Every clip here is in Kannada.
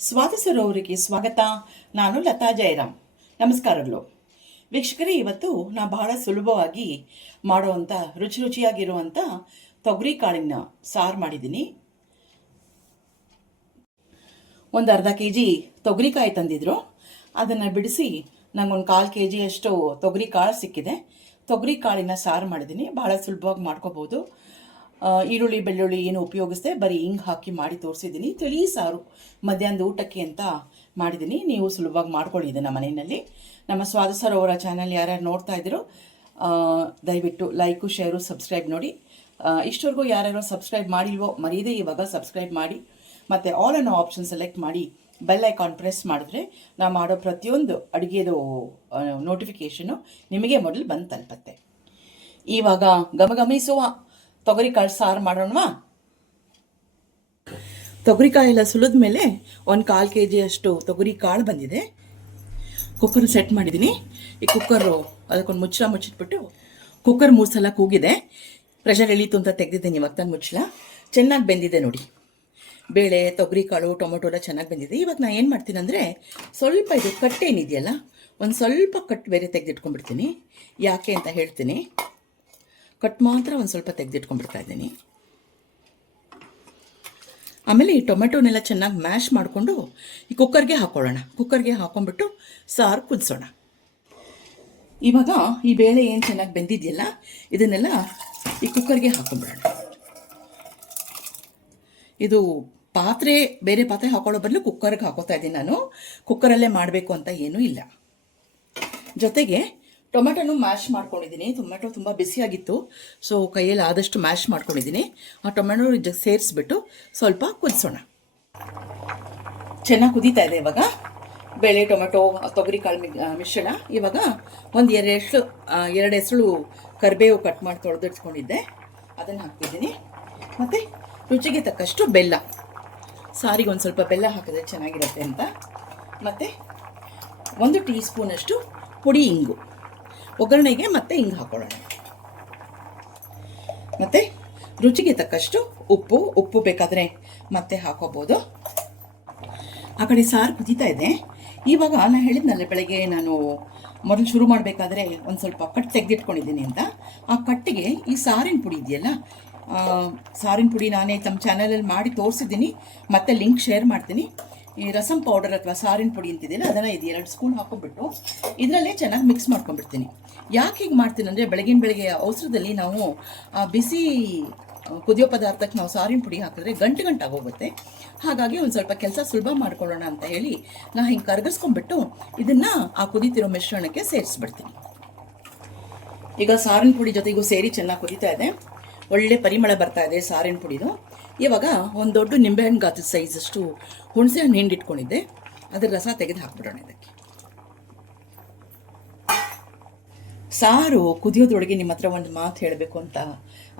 ಸ್ವಾಗತಿಸಿರೋರಿಗೆ ಸ್ವಾಗತ. ನಾನು ಲತಾ ಜಯರಾಮ್. ನಮಸ್ಕಾರಗಳು. ವೀಕ್ಷಕರೇ, ಇವತ್ತು ನಾ ಬಹಳ ಸುಲಭವಾಗಿ ಮಾಡುವಂಥ, ರುಚಿ ರುಚಿಯಾಗಿರುವಂಥ ತೊಗರಿ ಕಾಳಿನ ಸಾರು ಮಾಡಿದ್ದೀನಿ. ಒಂದು ಅರ್ಧ ಕೆ ಜಿ ತೊಗರಿಕಾಯಿ ತಂದಿದ್ರು. ಅದನ್ನು ಬಿಡಿಸಿ ನಂಗೊಂದು ಕಾಲು ಕೆ ಜಿಯಷ್ಟು ತೊಗರಿ ಕಾಳು ಸಿಕ್ಕಿದೆ. ತೊಗರಿ ಕಾಳಿನ ಸಾರು ಮಾಡಿದ್ದೀನಿ. ಬಹಳ ಸುಲಭವಾಗಿ ಮಾಡ್ಕೋಬೋದು. ಈರುಳ್ಳಿ, ಬೆಳ್ಳುಳ್ಳಿ ಏನು ಉಪಯೋಗಿಸ್ದೆ ಬರೀ ಹಿಂಗೆ ಹಾಕಿ ಮಾಡಿ ತೋರಿಸಿದ್ದೀನಿ. ತಿಳಿ ಸಾರು ಮಧ್ಯಾಹ್ನದ ಊಟಕ್ಕೆ ಅಂತ ಮಾಡಿದ್ದೀನಿ. ನೀವು ಸುಲಭವಾಗಿ ಮಾಡ್ಕೊಳ್ಳಿ ಇದನ್ನು ಮನೆಯಲ್ಲಿ. ನಮ್ಮ ಸ್ವಾದ ಸರ್ ಅವರ ಚಾನಲ್ ಯಾರ್ಯಾರು ನೋಡ್ತಾ ಇದ್ದೀರೋ ದಯವಿಟ್ಟು ಲೈಕು ಶೇರು ಸಬ್ಸ್ಕ್ರೈಬ್ ನೋಡಿ. ಇಷ್ಟವರೆಗೂ ಯಾರ್ಯಾರು ಸಬ್ಸ್ಕ್ರೈಬ್ ಮಾಡಿಲ್ವೋ ಮರೀದೇ ಇವಾಗ ಸಬ್ಸ್ಕ್ರೈಬ್ ಮಾಡಿ. ಮತ್ತು ಆಲ್ ಅನ್ನೋ ಆಪ್ಷನ್ ಸೆಲೆಕ್ಟ್ ಮಾಡಿ ಬೆಲ್ ಐಕಾನ್ ಪ್ರೆಸ್ ಮಾಡಿದ್ರೆ ನಾವು ಮಾಡೋ ಪ್ರತಿಯೊಂದು ಅಡುಗೆದು ನೋಟಿಫಿಕೇಷನು ನಿಮಗೆ ಮೊದಲು ಬಂದು ತಲುಪತ್ತೆ. ಇವಾಗ ಗಮಗಮಿಸುವ ತೊಗರಿಕಾಳು ಸಾರು ಮಾಡೋಣವಾ? ತೊಗರಿಕಾಯಿ ಎಲ್ಲ ಸುಲಿದ ಮೇಲೆ ಒಂದು ಕಾಲು ಕೆ ಜಿಯಷ್ಟು ತೊಗರಿ ಕಾಳು ಬಂದಿದೆ. ಕುಕ್ಕರ್ ಸೆಟ್ ಮಾಡಿದ್ದೀನಿ ಈ ಕುಕ್ಕರು ಅದಕ್ಕೊಂದು ಮುಚ್ಚಳ ಮುಚ್ಚಿಟ್ಬಿಟ್ಟು ಕುಕ್ಕರ್ ಮೂರು ಸಲ ಕೂಗಿದೆ. ಪ್ರೆಷರ್ ಎಳೀತು ಅಂತ ತೆಗೆದಿದ್ದೀನಿ ಇವಾಗ ಅಕ್ಕನ ಮುಚ್ಚಳ. ಚೆನ್ನಾಗಿ ಬೆಂದಿದೆ ನೋಡಿ. ಬೇಳೆ ತೊಗರಿ ಕಾಳು ಟೊಮೊಟೊ ಎಲ್ಲ ಚೆನ್ನಾಗಿ ಬಂದಿದೆ. ಇವಾಗ ನಾನು ಏನು ಮಾಡ್ತೀನಿ ಅಂದರೆ ಸ್ವಲ್ಪ ಇದು ಕಟ್ಟೇನಿದೆಯಲ್ಲ ಒಂದು ಸ್ವಲ್ಪ ಕಟ್ ಬೇರೆ ತೆಗೆದಿಟ್ಕೊಂಡ್ಬಿಡ್ತೀನಿ. ಯಾಕೆ ಅಂತ ಹೇಳ್ತೀನಿ. ಕಟ್ ಮಾತ್ರ ಒಂದು ಸ್ವಲ್ಪ ತೆಗೆದಿಟ್ಕೊಂಡ್ಬಿಡ್ತಾ ಇದ್ದೀನಿ. ಆಮೇಲೆ ಈ ಟೊಮೆಟೊನೆಲ್ಲ ಚೆನ್ನಾಗಿ ಮ್ಯಾಶ್ ಮಾಡಿಕೊಂಡು ಈ ಕುಕ್ಕರ್ಗೆ ಹಾಕೊಳ್ಳೋಣ. ಕುಕ್ಕರ್ಗೆ ಹಾಕೊಂಡ್ಬಿಟ್ಟು ಸಾರು ಕುದಿಸೋಣ. ಇವಾಗ ಈ ಬೇಳೆ ಏನು ಚೆನ್ನಾಗಿ ಬೆಂದಿದೆಯಲ್ಲ, ಇದನ್ನೆಲ್ಲ ಈ ಕುಕ್ಕರ್ಗೆ ಹಾಕೊಂಡ್ಬಿಡೋಣ. ಇದು ಪಾತ್ರೆ, ಬೇರೆ ಪಾತ್ರೆ ಹಾಕೊಳ್ಳೋ ಬದಲು ಕುಕ್ಕರ್ಗೆ ಹಾಕೋತಾ ಇದ್ದೀನಿ ನಾನು. ಕುಕ್ಕರಲ್ಲೇ ಮಾಡಬೇಕು ಅಂತ ಏನೂ ಇಲ್ಲ. ಜೊತೆಗೆ ಟೊಮೆಟೊನು ಮ್ಯಾಶ್ ಮಾಡ್ಕೊಂಡಿದ್ದೀನಿ. ಟೊಮೆಟೊ ತುಂಬ ಬಿಸಿಯಾಗಿತ್ತು ಸೊ ಕೈಯಲ್ಲಿ ಆದಷ್ಟು ಮ್ಯಾಶ್ ಮಾಡ್ಕೊಂಡಿದ್ದೀನಿ. ಆ ಟೊಮೆಟೊ ಸೇರಿಸ್ಬಿಟ್ಟು ಸ್ವಲ್ಪ ಕುದಿಸೋಣ. ಚೆನ್ನಾಗಿ ಕುದೀತಾ ಇದೆ ಇವಾಗ. ಬೇಳೆ ಟೊಮೆಟೊ ತೊಗರಿ ಕಾಳು ಮಿಶ್ರಣ. ಇವಾಗ ಒಂದು ಎರಡು ಹೆಸಳು ಎರಡು ಹೆಸಳು ಕರಿಬೇವು ಕಟ್ ಮಾಡಿ ತೊಳೆದಿಟ್ಕೊಂಡಿದ್ದೆ. ಅದನ್ನು ಹಾಕ್ತಿದ್ದೀನಿ. ಮತ್ತು ರುಚಿಗೆ ತಕ್ಕಷ್ಟು ಬೆಲ್ಲ. ಸಾರಿಗೆ ಒಂದು ಸ್ವಲ್ಪ ಬೆಲ್ಲ ಹಾಕಿದ್ರೆ ಚೆನ್ನಾಗಿರುತ್ತೆ ಅಂತ. ಮತ್ತು ಒಂದು ಟೀ ಸ್ಪೂನಷ್ಟು ಪುಡಿ ಇಂಗು. ಒಗ್ಗರಣೆಗೆ ಮತ್ತೆ ಹಿಂಗೆ ಹಾಕೊಳ್ಳೋಣ. ಮತ್ತೆ ರುಚಿಗೆ ತಕ್ಕಷ್ಟು ಉಪ್ಪು ಉಪ್ಪು ಬೇಕಾದರೆ ಮತ್ತೆ ಹಾಕೋಬೋದು. ಆ ಕಡೆ ಸಾರು ಕುದೀತಾ ಇದೆ. ಇವಾಗ ನಾನು ಹೇಳಿದ್ನಲ್ಲ ಬೆಳಗ್ಗೆ ನಾನು ಮೊದಲು ಶುರು ಮಾಡಬೇಕಾದ್ರೆ ಒಂದು ಸ್ವಲ್ಪ ಕಟ್ಟು ತೆಗೆದಿಟ್ಕೊಂಡಿದ್ದೀನಿ ಅಂತ. ಆ ಕಟ್ಟಿಗೆ ಈ ಸಾರಿನ ಪುಡಿ ಇದೆಯಲ್ಲ ಸಾರಿನ ಪುಡಿ ನಾನೇ ತಮ್ಮ ಚಾನಲಲ್ಲಿ ಮಾಡಿ ತೋರಿಸಿದ್ದೀನಿ. ಮತ್ತೆ ಲಿಂಕ್ ಶೇರ್ ಮಾಡ್ತೀನಿ. ಈ ರಸಂ ಪೌಡರ್ ಅಥವಾ ಸಾರಿನ ಪುಡಿ ಅಂತಿದೆಯಲ್ಲ, ಅದನ್ನು ಇದು ಎರಡು ಸ್ಪೂನ್ ಹಾಕೊಂಡ್ಬಿಟ್ಟು ಇದರಲ್ಲೇ ಚೆನ್ನಾಗಿ ಮಿಕ್ಸ್ ಮಾಡ್ಕೊಂಡ್ಬಿಡ್ತೀನಿ. ಯಾಕೆ ಹೀಗೆ ಮಾಡ್ತೀನಿ ಅಂದರೆ ಬೆಳಗಿನ ಬೆಳಗ್ಗೆ ಅವಸರದಲ್ಲಿ ನಾವು ಬಿಸಿ ಕುದಿಯೋ ಪದಾರ್ಥಕ್ಕೆ ನಾವು ಸಾರಿನ ಪುಡಿ ಹಾಕಿದ್ರೆ ಗಂಟು ಗಂಟಾಗೋಗುತ್ತೆ ಹಾಗಾಗಿ ಒಂದು ಸ್ವಲ್ಪ ಕೆಲಸ ಸುಲಭ ಮಾಡ್ಕೊಳ್ಳೋಣ ಅಂತ ಹೇಳಿ ನಾ ಹಿಂಗೆ ಕರಗಿಸ್ಕೊಂಡ್ಬಿಟ್ಟು ಇದನ್ನು ಆ ಕುದೀತಿರೋ ಮಿಶ್ರಣಕ್ಕೆ ಸೇರಿಸ್ಬಿಡ್ತೀನಿ. ಈಗ ಸಾರಿನ ಪುಡಿ ಜೊತೆಗೂ ಸೇರಿ ಚೆನ್ನಾಗಿ ಕುದೀತಾ ಇದೆ. ಒಳ್ಳೆ ಪರಿಮಳ ಬರ್ತಾ ಇದೆ ಸಾರಿನ ಪುಡಿದು ಇವಾಗ ಒಂದು ದೊಡ್ಡ ನಿಂಬೆಹಣ್ಣು ಗಾತ್ರದ ಸೈಜಷ್ಟು ಹುಣಸೆ ಹಣ್ಣು ಹಿಂಡಿಟ್ಕೊಂಡಿದ್ದೆ. ಅದರ ರಸ ತೆಗೆದು ಹಾಕ್ಬಿಡೋಣ ಇದಕ್ಕೆ. ಸಾರು ಕುದಿಯೋದ್ರೊಳಗೆ ನಿಮ್ಮ ಹತ್ರ ಒಂದು ಮಾತು ಹೇಳಬೇಕು ಅಂತ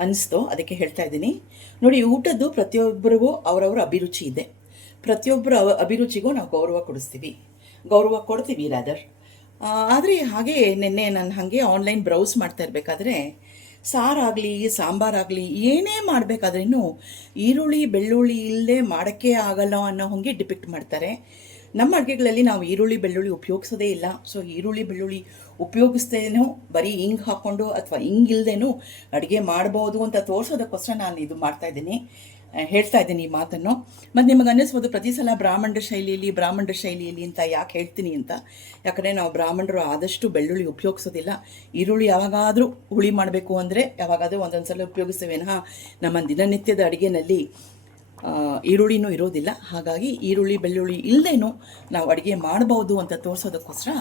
ಅನಿಸ್ತು, ಅದಕ್ಕೆ ಹೇಳ್ತಾ ಇದ್ದೀನಿ. ನೋಡಿ, ಊಟದ್ದು ಪ್ರತಿಯೊಬ್ಬರಿಗೂ ಅವರವರ ಅಭಿರುಚಿ ಇದೆ. ಪ್ರತಿಯೊಬ್ಬರ ಅಭಿರುಚಿಗೂ ನಾವು ಗೌರವ ಕೊಡಿಸ್ತೀವಿ. ಗೌರವ ಕೊಡ್ತೀವಿ ರಾದರ್ ಆದರೆ ಹಾಗೆ ನಿನ್ನೆ ನಾನು ಹಾಗೆ ಆನ್ಲೈನ್ ಬ್ರೌಸ್ ಮಾಡ್ತಾ ಇರಬೇಕಾದ್ರೆ ಸಾರಾಗಲಿ, ಸಾಂಬಾರಾಗಲಿ, ಏನೇ ಮಾಡಬೇಕಾದ್ರೂ ಈರುಳ್ಳಿ, ಬೆಳ್ಳುಳ್ಳಿ ಇಲ್ಲದೆ ಮಾಡೋಕ್ಕೆ ಆಗಲ್ಲ ಅನ್ನೋ ಹಾಗೆ ಡಿಪಿಕ್ಟ್ ಮಾಡ್ತಾರೆ. ನಮ್ಮ ಅಡುಗೆಗಳಲ್ಲಿ ನಾವು ಈರುಳ್ಳಿ, ಬೆಳ್ಳುಳ್ಳಿ ಉಪಯೋಗಿಸೋದೇ ಇಲ್ಲ. ಸೊ ಈರುಳ್ಳಿ, ಬೆಳ್ಳುಳ್ಳಿ ಉಪಯೋಗಿಸ್ದೇನೋ ಬರೀ ಹಿಂಗೆ ಹಾಕ್ಕೊಂಡು ಅಥವಾ ಹಿಂಗಿಲ್ದೇನೂ ಅಡುಗೆ ಮಾಡ್ಬೋದು ಅಂತ ತೋರಿಸೋದಕ್ಕೋಸ್ಕರ ನಾನು ಇದು ಮಾಡ್ತಾ ಇದ್ದೀನಿ. ಹೇಳ್ತಾ ಇದ್ದೀನಿ ಈ ಮಾತನ್ನು. ಮತ್ತು ನಿಮಗೆ ಅನ್ನಿಸ್ಬೋದು, ಪ್ರತಿ ಸಲ ಬ್ರಾಹ್ಮಣರ ಶೈಲಿಯಲ್ಲಿ ಬ್ರಾಹ್ಮಣರ ಶೈಲಿಯಲ್ಲಿ ಅಂತ ಯಾಕೆ ಹೇಳ್ತೀನಿ ಅಂತ? ಯಾಕಂದರೆ ನಾವು ಬ್ರಾಹ್ಮಣರು ಆದಷ್ಟು ಬೆಳ್ಳುಳ್ಳಿ ಉಪಯೋಗಿಸೋದಿಲ್ಲ. ಈರುಳ್ಳಿ ಯಾವಾಗಾದರೂ ಹುಳಿ ಮಾಡಬೇಕು ಅಂದರೆ ಯಾವಾಗಾದರೂ ಒಂದೊಂದು ಸಲ ಉಪಯೋಗಿಸ್ತೇವೆ ನಮ್ಮ ದಿನನಿತ್ಯದ ಅಡುಗೆನಲ್ಲಿ ಈರುಳ್ಳಿನೂ ಇರೋದಿಲ್ಲ. ಹಾಗಾಗಿ ಈರುಳ್ಳಿ, ಬೆಳ್ಳುಳ್ಳಿ ಇಲ್ಲದೇನೂ ನಾವು ಅಡುಗೆ ಮಾಡ್ಬೋದು ಅಂತ ತೋರಿಸೋದಕ್ಕೋಸ್ಕರ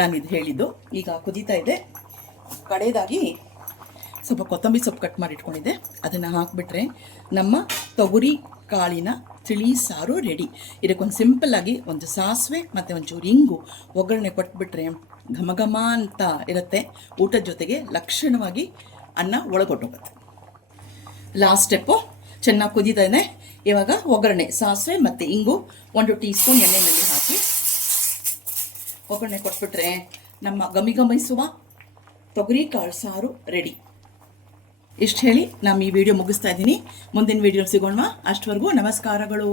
ನಾನು ಇದು ಹೇಳಿದ್ದು. ಈಗ ಕುದೀತಾ ಇದೆ. ಕಡೆಯದಾಗಿ ಸ್ವಲ್ಪ ಕೊತ್ತಂಬರಿ ಸೊಪ್ಪು ಕಟ್ ಮಾಡಿ ಇಟ್ಕೊಂಡಿದ್ದೆ. ಅದನ್ನು ಹಾಕಿಬಿಟ್ರೆ ನಮ್ಮ ತೊಗರಿ, ಕಾಳಿನ ತಿಳಿ, ಸಾರು ರೆಡಿ ಇದಕ್ಕೊಂದು ಸಿಂಪಲ್ಲಾಗಿ ಒಂದು ಸಾಸಿವೆ ಮತ್ತು ಒಂಚೂರು ಇಂಗು ಒಗ್ಗರಣೆ ಕೊಟ್ಬಿಟ್ರೆ ಘಮ ಘಮ ಅಂತ ಇರುತ್ತೆ. ಊಟದ ಜೊತೆಗೆ ಲಕ್ಷಣವಾಗಿ ಅನ್ನ ಒಳಗೊಟ್ಟೋಗುತ್ತೆ. ಲಾಸ್ಟ್ ಸ್ಟೆಪ್ಪು ಚೆನ್ನಾಗಿ ಕುದೀತಾ ಇವಾಗ ಒಗ್ಗರಣೆ, ಸಾಸಿವೆ ಮತ್ತು ಇಂಗು ಒಂದು ಟೀ ಸ್ಪೂನ್ ಎಣ್ಣೆಯಲ್ಲಿ ಹಾಕಿ ಒಗ್ಗರಣೆ ಕೊಟ್ಬಿಟ್ರೆ ನಮ್ಮ ಗಮಿಗಮಿಸುವ ತೊಗರಿ, ಕಾಳು, ಸಾರು ರೆಡಿ ಇಷ್ಟು ಹೇಳಿ ನಾನು ಈ ವಿಡಿಯೋ ಮುಗಿಸ್ತಾ ಇದ್ದೀನಿ. ಮುಂದಿನ ವಿಡಿಯೋ ಸಿಗೋಣ ಅಷ್ಟವರೆಗೂ ನಮಸ್ಕಾರಗಳು.